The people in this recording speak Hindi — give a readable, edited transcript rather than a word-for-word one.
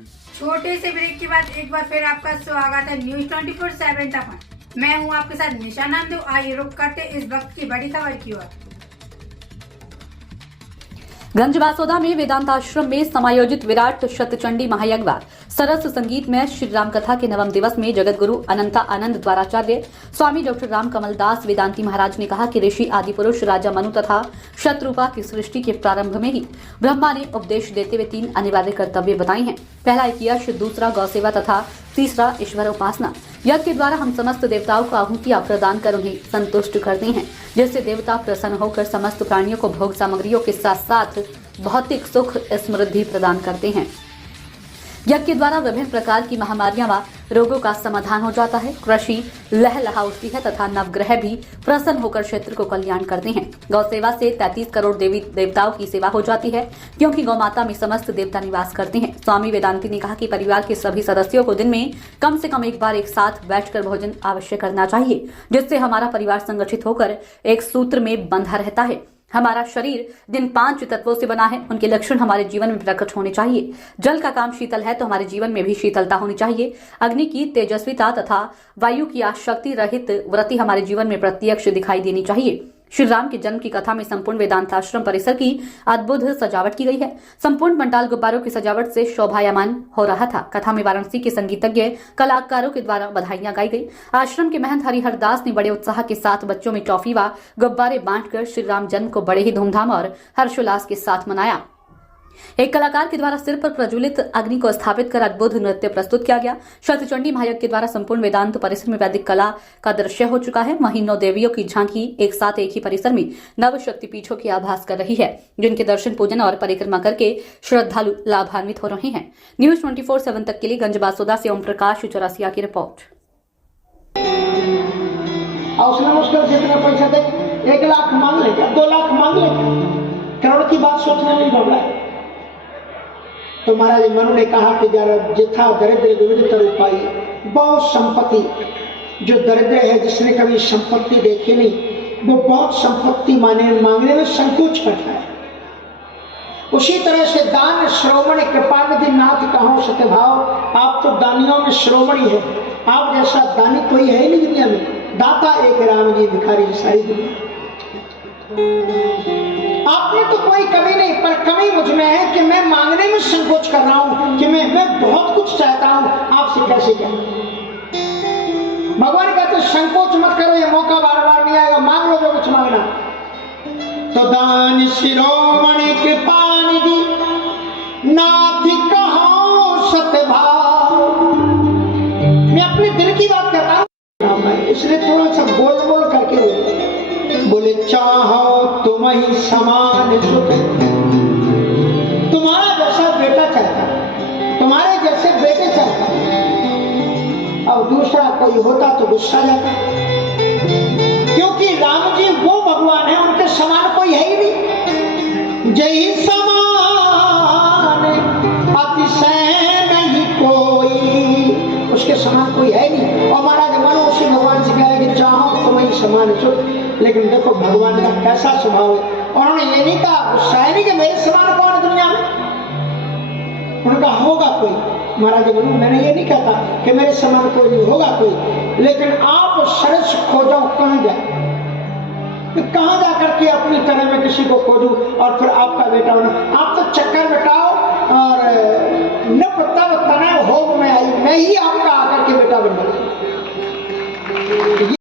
छोटे से ब्रेक के बाद एक बार फिर आपका स्वागत है न्यूज 24/7 तक। मैं हूं आपके साथ निशा नामदेव। आइए रुक करते इस वक्त की बड़ी खबर की ओर। गंजबासौदा में वेदांत आश्रम में समायोजित विराट शतचंडी महायज्ञ सरस संगीत में श्री राम कथा के नवम दिवस में जगत गुरु अनंता आनंद द्वाराचार्य स्वामी डॉक्टर राम कमल दास वेदांती महाराज ने कहा कि ऋषि आदि पुरुष राजा मनु तथा शत्रुपा की सृष्टि के प्रारंभ में ही ब्रह्मा ने उपदेश देते हुए 3 अनिवार्य कर्तव्य बताए हैं। पहला एक यश, दूसरा गौ सेवा तथा तीसरा ईश्वर उपासना। यज्ञ के द्वारा हम समस्त देवताओं को आहुतियां प्रदान कर उन्हें संतुष्ट करते हैं, जिससे देवता प्रसन्न होकर समस्त प्राणियों को भोग सामग्रियों के साथ साथ भौतिक सुख समृद्धि प्रदान करते हैं। यज्ञ के द्वारा विभिन्न प्रकार की महामारियां व रोगों का समाधान हो जाता है। कृषि लहलहा उठती है तथा नवग्रह भी प्रसन्न होकर क्षेत्र को कल्याण करते हैं। गौ सेवा से 33 करोड़ देवी देवताओं की सेवा हो जाती है, क्योंकि गौ माता में समस्त देवता निवास करते हैं। स्वामी वेदांती ने कहा कि परिवार के सभी सदस्यों को दिन में कम से कम एक बार एक साथ बैठकर भोजन अवश्य करना चाहिए, जिससे हमारा परिवार संगठित होकर एक सूत्र में बंधा रहता है। हमारा शरीर जिन 5 तत्वों से बना है, उनके लक्षण हमारे जीवन में प्रकट होने चाहिए। जल का काम शीतल है, तो हमारे जीवन में भी शीतलता होनी चाहिए। अग्नि की तेजस्विता तथा वायु की आशक्ति रहित वृत्ति हमारे जीवन में प्रत्यक्ष दिखाई देनी चाहिए। श्री राम के जन्म की कथा में संपूर्ण वेदांत आश्रम परिसर की अद्भुत सजावट की गई है। संपूर्ण पंडाल गुब्बारों की सजावट से शोभायमान हो रहा था। कथा में वाराणसी के संगीतज्ञ कलाकारों के द्वारा बधाइयां गाई गई। आश्रम के महंत हरिहर दास ने बड़े उत्साह के साथ बच्चों में टॉफी व गुब्बारे बांटकर श्री राम जन्म को बड़े ही धूमधाम और हर्षोल्लास के साथ मनाया। एक कलाकार के द्वारा सिर पर प्रज्वलित अग्नि को स्थापित कर अद्भुत नृत्य प्रस्तुत किया गया। शतचंडी महायज्ञ के द्वारा संपूर्ण वेदांत परिसर में वैदिक कला का दृश्य हो चुका है। वहीं 9 देवियों की झांकी एक साथ एक ही परिसर में नव शक्तिपीठों की आभास कर रही है, जिनके दर्शन पूजन और परिक्रमा करके श्रद्धालु लाभान्वित हो रहे हैं। न्यूज 24/7 तक के लिए गंजबासौदा से ओम प्रकाश चौरसिया की रिपोर्ट। मुश्किल से इतना पैसा दे, 1 लाख मांग ले, 2 लाख मांग ले, करोड़ की बात सोचने नहीं पड़ रहा है। तो महाराज मनु ने कहा कि जरा जिथा दरिद्र विविध उपाय, बहुत संपत्ति जो दरिद्र है, जिसने कभी संपत्ति देखी नहीं, वो बहुत संपत्ति मांगने में संकोच करता है। उसी तरह से दान श्रोमणि कृपानिधि नाथ कहो सत्यभाव। आप तो दानियों में श्रोमणि है, आप जैसा दानी कोई है ही नहीं दुनिया में। दाता एक राम जी, भिखारी सारी दुनिया। आपने तो कोई कमी नहीं, पर कमी मुझ में है कि मैं मांगने में संकोच कर रहा हूं कि मैं बहुत कुछ चाहता हूं, आपसे कैसे क्या। भगवान कहते संकोच मत करो, ये मौका बार बार नहीं आएगा, मांग लो जो कुछ मांगना। तो दान शिरोमणि कृपानिधि नाथ कहो सत्यभाव। मैं अपने दिल की बात कहता हूं, इसलिए थोड़ा सा बोल बोल करके बोले चाहो तुम ही समान सुख। तुम्हारा जैसा बेटा चाहता, तुम्हारे जैसे बेटे चाहता। अब दूसरा कोई होता तो गुस्सा जाता, क्योंकि राम जी वो भगवान है, उनके समान कोई है ही नहीं। जय समान अतिशय नहीं कोई, उसके समान कोई है नहीं। और महाराज मनु उसी भगवान से कहे कि चाहो तुम ही समान सुख। लेकिन देखो भगवान का कैसा स्वभाव है। उन्होंने ये नहीं कहा, गुस्सा नहीं कि मेरे समान कौन है दुनिया में। उनका होगा कोई। महाराज मनु मैंने ये नहीं कहता कि मेरे समान कोई नहीं, होगा कोई। लेकिन आप सरस खोजो, कहां जाए, कहां जाकर के अपनी तरह में किसी को खोजूं और फिर आपका बेटा होना। आप तो चक्कर बिटाओ और न पत्ता तने हो में आई, मैं ही आपका आकर के बेटा बन